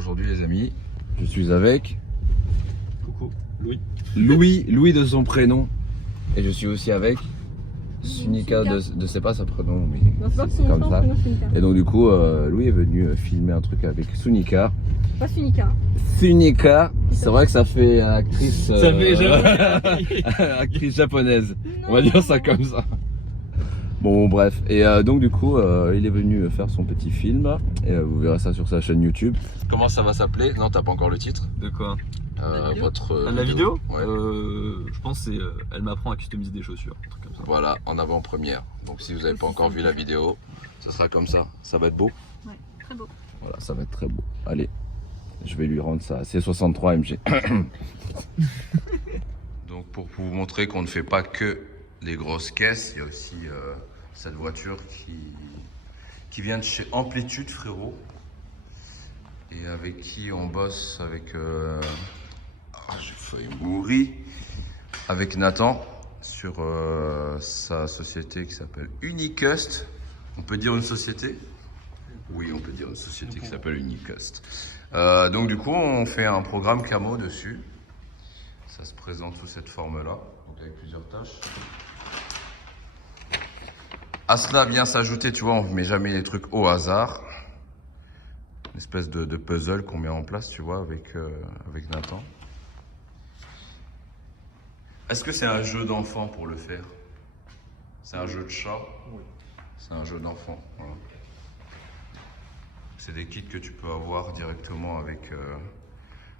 aujourd'hui les amis, je suis avec Coucou, Louis. Louis de son prénom. Et je suis aussi avec Sunika de c'est pas son prénom, mais c'est comme ça. Et donc du coup, Louis est venu filmer un truc avec Sunika. Pas Sunika. Sunika, c'est vrai que ça fait actrice, Ça fait actrice japonaise. Non. On va dire ça comme ça. Bon bref, et donc du coup il est venu faire son petit film et vous verrez ça sur sa chaîne YouTube. Comment ça va s'appeler? Non, t'as pas encore le titre. De quoi? Votre la vidéo? Ouais. Je pense que c'est elle m'apprend à customiser des chaussures, un truc comme ça. Voilà, en avant-première. Donc si vous n'avez pas encore vu la vidéo, ce sera comme ça. Ça va être beau? Ouais, très beau. Voilà, ça va être très beau. Allez, je vais lui rendre ça. C'est 63 MG. Donc pour vous montrer qu'on ne fait pas que les grosses caisses, il y a aussi cette voiture qui vient de chez Amplitude, frérot. Et avec qui on bosse avec... j'ai failli mourir. Avec Nathan sur sa société qui s'appelle Unicust. On peut dire une société? Oui, on peut dire une société qui s'appelle Unicust. Donc du coup, on fait un programme camo dessus. Ça se présente sous cette forme-là, donc avec plusieurs tâches. À cela vient s'ajouter, tu vois, on ne met jamais les trucs au hasard. Une espèce de puzzle qu'on met en place, tu vois, avec Nathan. Est-ce que c'est un jeu d'enfant pour le faire? C'est un jeu de chat? Oui. C'est un jeu d'enfant. Voilà. C'est des kits que tu peux avoir directement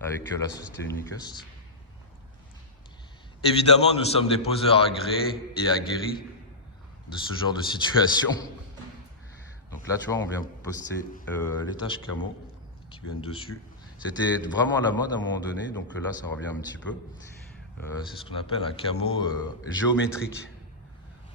avec la société Unicust. Évidemment, nous sommes des poseurs agréés et aguerris de ce genre de situation. Donc là, tu vois, on vient poster les tâches camo qui viennent dessus. C'était vraiment à la mode à un moment donné, donc là, ça revient un petit peu. C'est ce qu'on appelle un camo géométrique.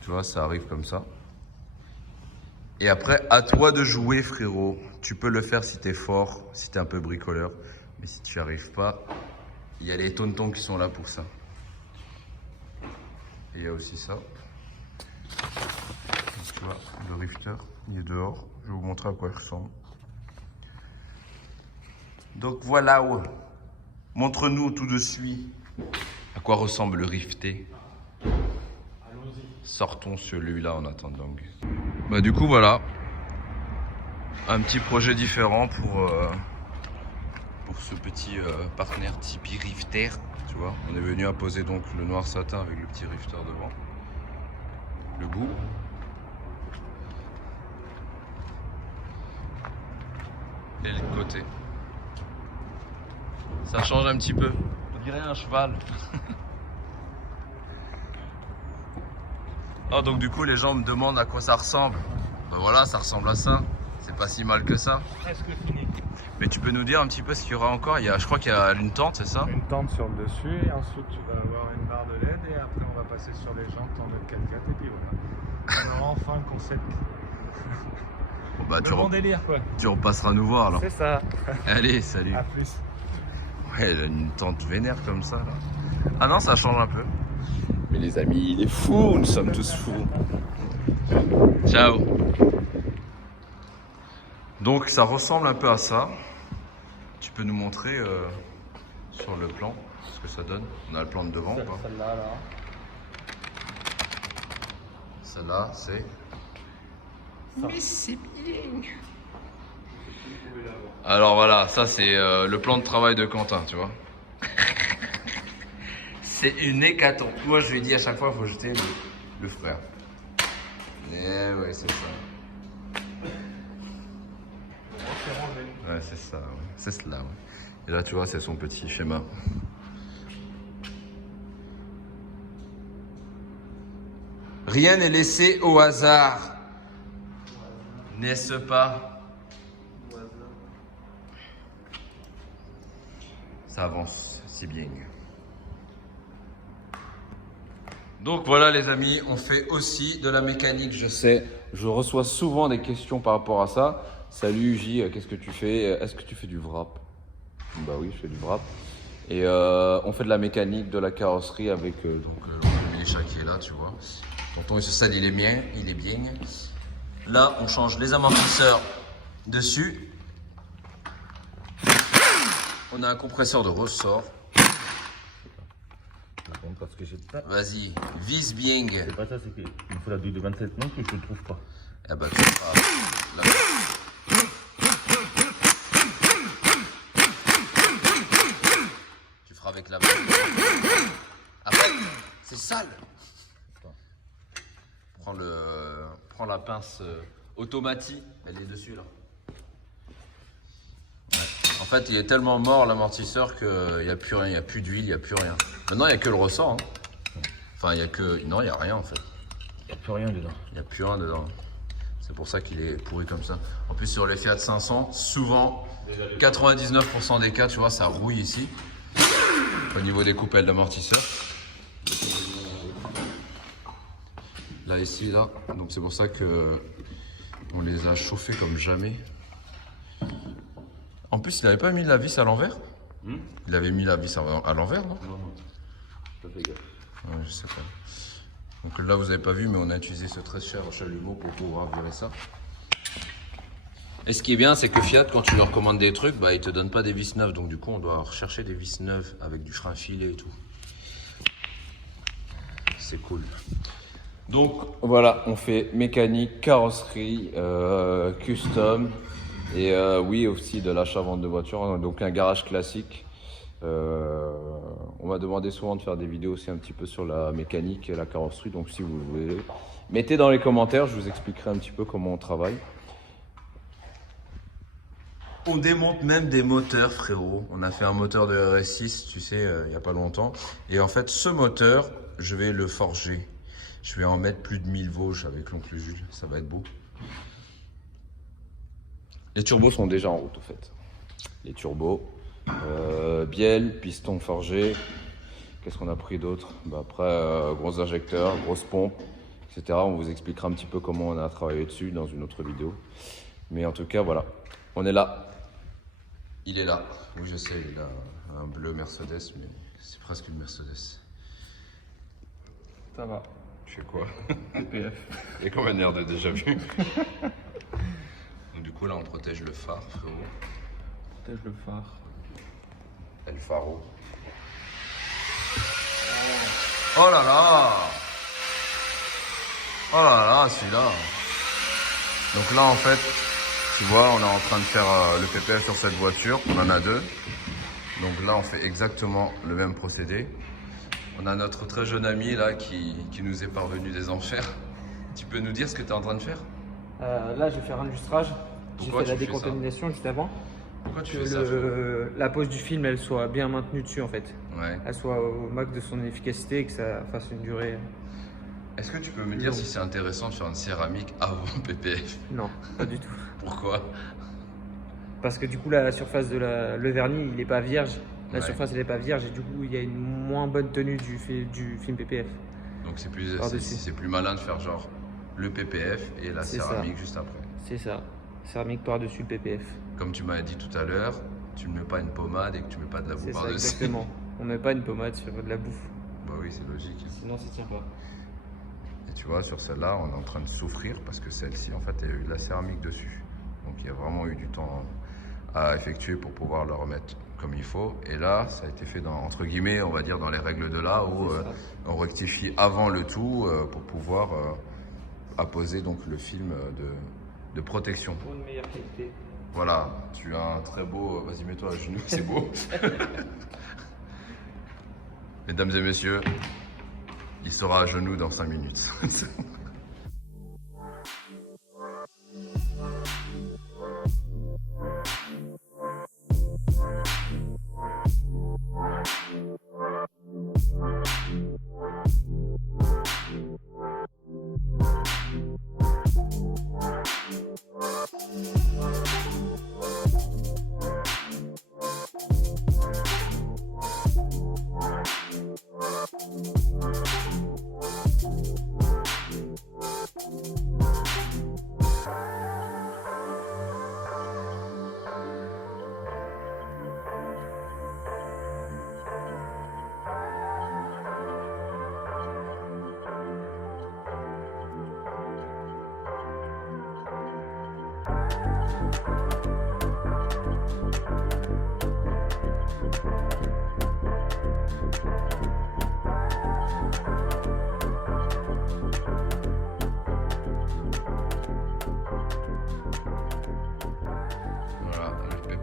Tu vois, ça arrive comme ça. Et après, à toi de jouer, frérot. Tu peux le faire si t'es fort, si t'es un peu bricoleur. Mais si tu n'y arrives pas, il y a les tontons qui sont là pour ça. Et il y a aussi ça. Donc, tu vois, le rifter, il est dehors. Je vais vous montrer à quoi il ressemble. Donc voilà, ouais. Montre-nous tout de suite à quoi ressemble le rifté. Sortons celui-là en attendant. Bah du coup voilà, un petit projet différent pour ce petit partenaire Tipeee Rifter. Tu vois, on est venu apposer donc le noir satin avec le petit rifter devant. Le bout. Et le côté. Ça change un petit peu. On dirait un cheval. Oh, donc du coup les gens me demandent à quoi ça ressemble. Ben voilà, ça ressemble à ça. C'est pas si mal que ça. Presque fini. Mais tu peux nous dire un petit peu ce qu'il y aura encore? Je crois qu'il y a une tente, c'est ça? Une tente sur le dessus et ensuite tu vas avoir une barre de LED et après on va passer sur les jantes en 4x4 et puis voilà. On aura enfin le concept. Bon, bah, Le bon délire quoi. tu repasseras nous voir alors. C'est ça. Allez, salut. A plus. Ouais, elle a une tente vénère comme ça là. Ah non, ça change un peu. Mais les amis, il est fou, nous sommes tous fous. Ciao. Donc ça ressemble un peu à ça. Tu peux nous montrer sur le plan ce que ça donne? On a le plan de devant ou pas? Celle-là là. Celle-là, c'est... Mais c'est bien. Alors voilà, ça c'est le plan de travail de Quentin, tu vois. C'est une hécatombe. Moi je lui ai dit à chaque fois, il faut jeter le frère. Eh ouais, c'est ça. Ouais, c'est ça, ouais. C'est cela, ouais. Et là, tu vois, c'est son petit schéma. Rien n'est laissé au hasard. N'est-ce pas? Ça avance, c'est bien. Donc voilà les amis, on fait aussi de la mécanique, je sais. Je reçois souvent des questions par rapport à ça. Salut J, qu'est-ce que tu fais? Est-ce que tu fais du wrap? Bah oui, je fais du wrap. Et on fait de la mécanique, de la carrosserie avec donc le Milisha qui est là, tu vois. Tonton il se sale, il est bien, il est bien. Là, on change les amortisseurs dessus. On a un compresseur de ressort. Parce que j'ai pas. Vas-y, vise bien. C'est pas ça, c'est qu'il me faut la douille de 27 non que je ne trouve pas. Eh ben, tu feras tu feras avec la main. Après, c'est sale. Prends la pince automatique. Elle est dessus là. En fait, il est tellement mort l'amortisseur qu'il n'y a plus rien, il n'y a plus d'huile, il n'y a plus rien. Maintenant, il n'y a que le ressort. Hein. Enfin, il n'y a que. Non, il n'y a rien en fait. Il n'y a plus rien dedans. Il n'y a plus rien dedans. C'est pour ça qu'il est pourri comme ça. En plus, sur les Fiat 500, souvent, 99% des cas, tu vois, ça rouille ici. Au niveau des coupelles d'amortisseur. Là, ici, là. Donc, c'est pour ça que on les a chauffés comme jamais. En plus, il n'avait pas mis la vis à l'envers. Il avait mis la vis à l'envers, non? Non, pas fait gaffe. Ouais, je sais pas. Donc là, vous n'avez pas vu, mais on a utilisé ce très cher chalumeau pour pouvoir virer ça. Et ce qui est bien, c'est que Fiat, quand tu leur commandes des trucs, bah, ils te donnent pas des vis neuves. Donc du coup, on doit rechercher des vis neuves avec du frein filé et tout. C'est cool. Donc voilà, on fait mécanique, carrosserie, custom et oui aussi de l'achat-vente de voitures. Donc un garage classique. On m'a demandé souvent de faire des vidéos aussi un petit peu sur la mécanique et la carrosserie. Donc si vous voulez, mettez dans les commentaires, je vous expliquerai un petit peu comment on travaille. On démonte même des moteurs, frérot. On a fait un moteur de RS6, tu sais, il n'y a pas longtemps. Et en fait, ce moteur, je vais le forger. Je vais en mettre plus de 1000 Vosges avec l'oncle Jules. Ça va être beau. Les turbos sont déjà en route, au fait. Les turbos. Bielle, piston forgé. Qu'est-ce qu'on a pris d'autre? Bah après, gros injecteurs, grosse pompe, etc. On vous expliquera un petit peu comment on a travaillé dessus dans une autre vidéo. Mais en tout cas, voilà. On est là. Il est là. Oui, je sais, il a un bleu Mercedes, mais c'est presque une Mercedes. Ça va. Tu fais quoi? PPF. Et comme un air de déjà vu. Donc, du coup, là, on protège le phare, frérot. Protège le phare. El Faro. Oh là là! Oh là là, celui-là. Donc là, en fait, tu vois, on est en train de faire le PPF sur cette voiture. On en a deux. Donc là, on fait exactement le même procédé. On a notre très jeune ami là qui nous est parvenu des enfers. Tu peux nous dire ce que tu es en train de faire? Là, je vais faire un lustrage. J'ai Pourquoi fait la tu fais ça? décontamination juste avant. Pourquoi tu Que fais ça? la pose du film, elle soit bien maintenue dessus en fait. Ouais. Elle soit au max de son efficacité et que ça fasse une durée. Est-ce que tu peux me dire si c'est intéressant de faire une céramique avant PPF? Non, pas du tout. Pourquoi? Parce que du coup, la surface de le vernis, il n'est pas vierge. La Ouais. surface, elle n'est pas vierge et du coup, il y a une moins bonne tenue du film PPF. Donc c'est plus, Par-dessus. c'est plus malin de faire genre le PPF et la C'est céramique juste après. C'est ça. Céramique par-dessus le PPF. Comme tu m'as dit tout à l'heure, tu ne mets pas une pommade et que tu mets pas de la boue C'est ça, par-dessus. exactement. On met pas une pommade sur de la bouffe. Bah oui, c'est logique. Sinon, ça tient pas. Et tu vois, sur celle-là, on est en train de souffrir parce que celle-ci, en fait, il y a eu de la céramique dessus. Donc il y a vraiment eu du temps à effectuer pour pouvoir le remettre comme il faut. Et là, ça a été fait dans, entre guillemets, on va dire dans les règles de l'art où C'est ça. on rectifie avant le tout pour pouvoir apposer donc le film de protection. Pour une meilleure qualité. Voilà, tu as un très beau... Vas-y, mets-toi à genoux, c'est beau. Mesdames et messieurs, il sera à genoux dans 5 minutes.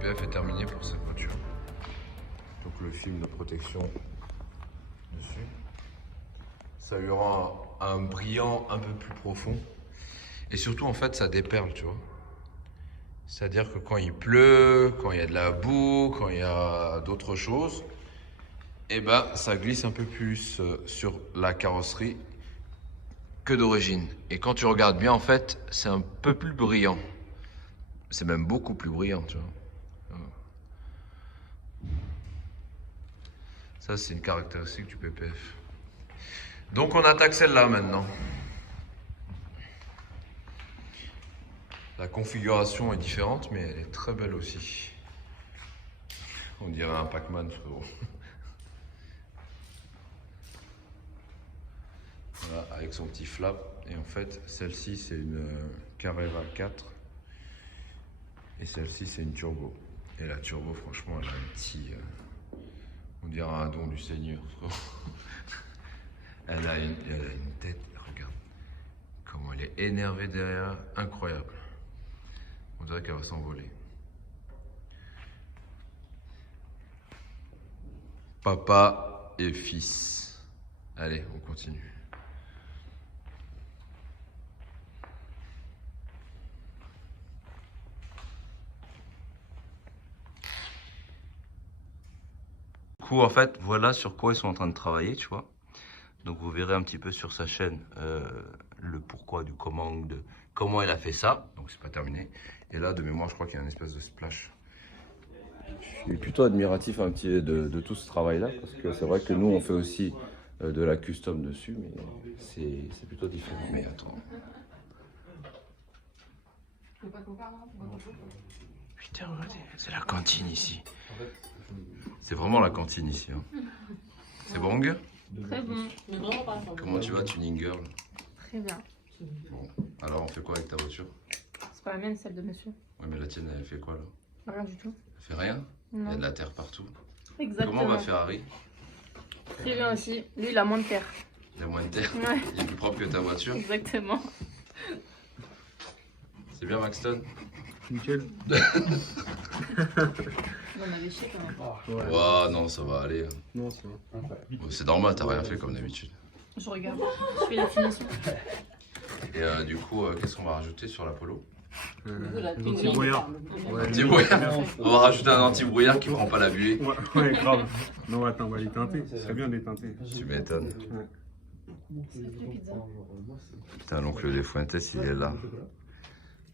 PPF est terminé pour cette voiture. Donc le film de protection dessus. Ça lui rend un brillant un peu plus profond. Et surtout, en fait, ça déperle, tu vois. C'est-à-dire que quand il pleut, quand il y a de la boue, quand il y a d'autres choses, eh ben, ça glisse un peu plus sur la carrosserie que d'origine. Et quand tu regardes bien, en fait, c'est un peu plus brillant. C'est même beaucoup plus brillant, tu vois. Ça, c'est une caractéristique du PPF. Donc, on attaque celle-là maintenant. La configuration est différente, mais elle est très belle aussi. On dirait un Pac-Man, frérot. Voilà, avec son petit flap. Et en fait, celle-ci, c'est une Carrera 4. Et celle-ci, c'est une turbo. Et la turbo, franchement, elle a un petit... on dirait un don du Seigneur. Elle a une tête, regarde. Comment elle est énervée derrière. Incroyable. On dirait qu'elle va s'envoler. Papa et fils. Allez, on continue. Du coup, en fait, voilà sur quoi ils sont en train de travailler, tu vois. Donc, vous verrez un petit peu sur sa chaîne le pourquoi du comment, de comment elle a fait ça. Donc, c'est pas terminé. Et là, de mémoire, je crois qu'il y a une espèce de splash. Je suis plutôt admiratif un petit de tout ce travail-là, parce que c'est vrai que nous, on fait aussi de la custom dessus, mais c'est plutôt différent. Mais attends. Putain, regardez, c'est la cantine ici. C'est vraiment la cantine ici. Hein. C'est bon, gars? Très bon. Comment tu vas, Tuning Girl? Très bien. Bon, alors on fait quoi avec ta voiture? C'est pas la mienne, celle de monsieur. Ouais, mais la tienne, elle fait quoi là? Rien du tout. Elle fait rien? Il y a Non. de la terre partout. Exactement. Comment va Ferrari? Très bien aussi. Lui, il a moins de terre. Il y a moins de terre. Ouais. Il est plus propre que ta voiture. Exactement. C'est bien, Maxton? Nickel. On avait chier quand même. Ouah, non, ça va aller. Non, c'est vrai. Bon, c'est normal, t'as rien fait comme d'habitude. Je regarde. Je fais la finition. Et du coup, qu'est-ce qu'on va rajouter sur la Polo? Anti-brouillard. Anti-brouillard. On va rajouter un anti-brouillard qui prend pas la buée. Ouais, grave. Non, attends, on va les teinter. Ce serait bien de les teinter. Tu m'étonnes. C'est plus pizza. Putain, l'oncle des Fuentes, il est là.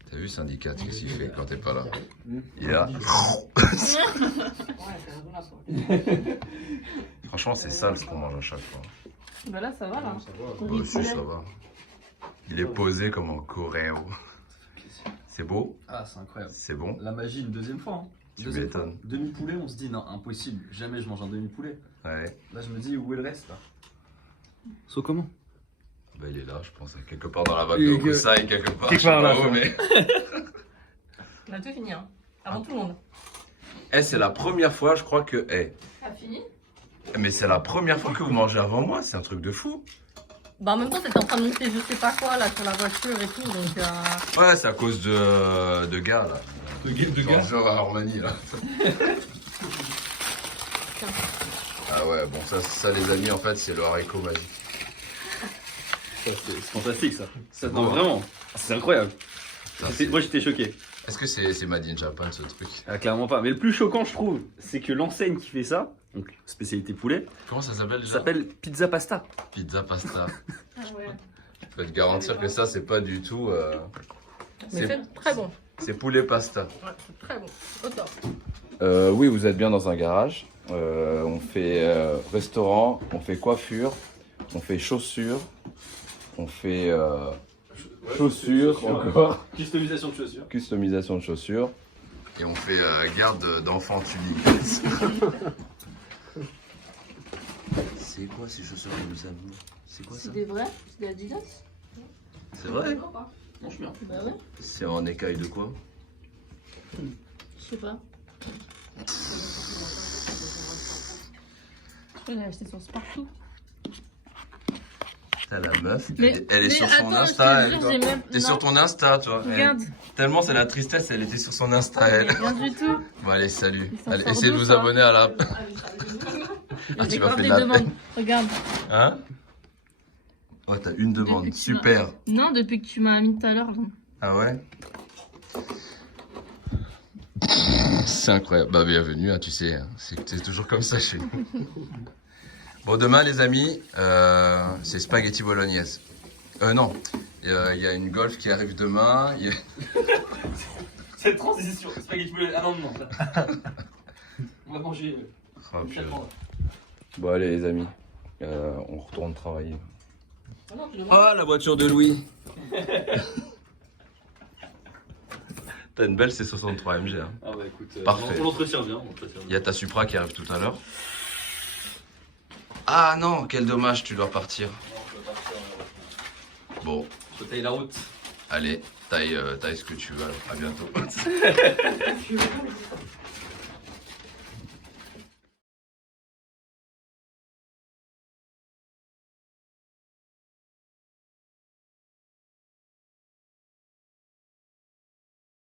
T'as vu Syndicat, qu'est-ce qu'il fait quand t'es pas là? Il est là. Franchement, c'est sale ce qu'on mange à chaque fois. Bah là, ça va là. Bah aussi, ça va. Il est posé comme en coréen. C'est beau? Ah, c'est incroyable. C'est bon? La magie une deuxième fois. Hein. Tu Deuxième fois. m'étonnes. Demi-poulet, on se dit non, impossible. Jamais je mange un demi-poulet. Ouais. Là, je me dis où est le reste là? So comment? Bah, il est là, je pense, quelque part dans la vague de Hokusai, quelque part. Quelque Je sais part pas là, où, mais. On a tout fini, hein. Avant tout le monde. Eh, c'est la première fois, je crois que. Eh, T'as fini? mais c'est la première fois que vous mangez avant moi, c'est un truc de fou. Bah en même temps, t'étais en train de monter je sais pas quoi là sur la voiture et tout, donc Ouais, c'est à cause de gars là. De gars? Genre à Armani là. Ah ouais, bon, ça les amis, en fait, c'est le haricot magique. C'est fantastique ça. C'est Non, beau, hein. vraiment, c'est incroyable. Putain, c'est- Moi j'étais choqué. Est-ce que c'est Made in Japan ce truc? Ah, clairement pas. Mais le plus choquant, je trouve, c'est que l'enseigne qui fait ça, donc spécialité poulet, Comment ça s'appelle déjà? ça s'appelle Pizza Pasta. Pizza pasta. ah ouais. Je peux te garantir que ça, c'est pas du tout. Mais C'est- c'est très bon. C'est poulet pasta. Ouais, c'est très bon. Au top. Oui, vous êtes bien dans un garage. On fait restaurant, on fait coiffure, on fait chaussures, on fait chaussures encore, Customisation de chaussures. customisation de chaussures. Et on fait garde d'enfants tuning. C'est quoi ces chaussures que nous avons? C'est quoi ça? C'est des vrais? C'est des Adidas? C'est vrai? Non, je suis bien. Bah ouais. C'est en écaille de quoi? Je sais pas. Je l'ai acheté sur Spartoo. T'as la meuf, Mais- elle est mais sur son attends, Insta, je te elle. jure, j'ai même- T'es non. sur ton Insta, tu vois. Regarde. Tellement c'est la tristesse, elle était sur son Insta, elle. Rien du tout. Bon, allez, salut. Ils s'en Allez, sortent essayez de d'où, vous ça abonner à la. Ah, J'ai tu m'as grave fait de des la demandes. peine. Regarde. Hein? Oh, t'as une demande, Depuis que tu m'as- super. Non, depuis que tu m'as mis tout à l'heure. là. Ah ouais? C'est incroyable. Bah, bienvenue, hein, tu sais, hein, c'est toujours comme ça chez nous. Bon, demain, les amis, c'est spaghetti bolognaise. Non, il y a une Golf qui arrive demain. Cette transition, spaghetti bolognaise. Ah non, non. On va manger. Oh, purée. Bon, allez, les amis, on retourne travailler. Oh, la voiture de Louis! T'as une belle C63 MG. Hein. Ah bah écoute, Parfait. on l'entretient bien. Il y a ta Supra qui arrive tout à l'heure. Ah non, quel dommage, tu dois partir. Bon, Je taille la route. allez, taille ce que tu veux, alors à bientôt.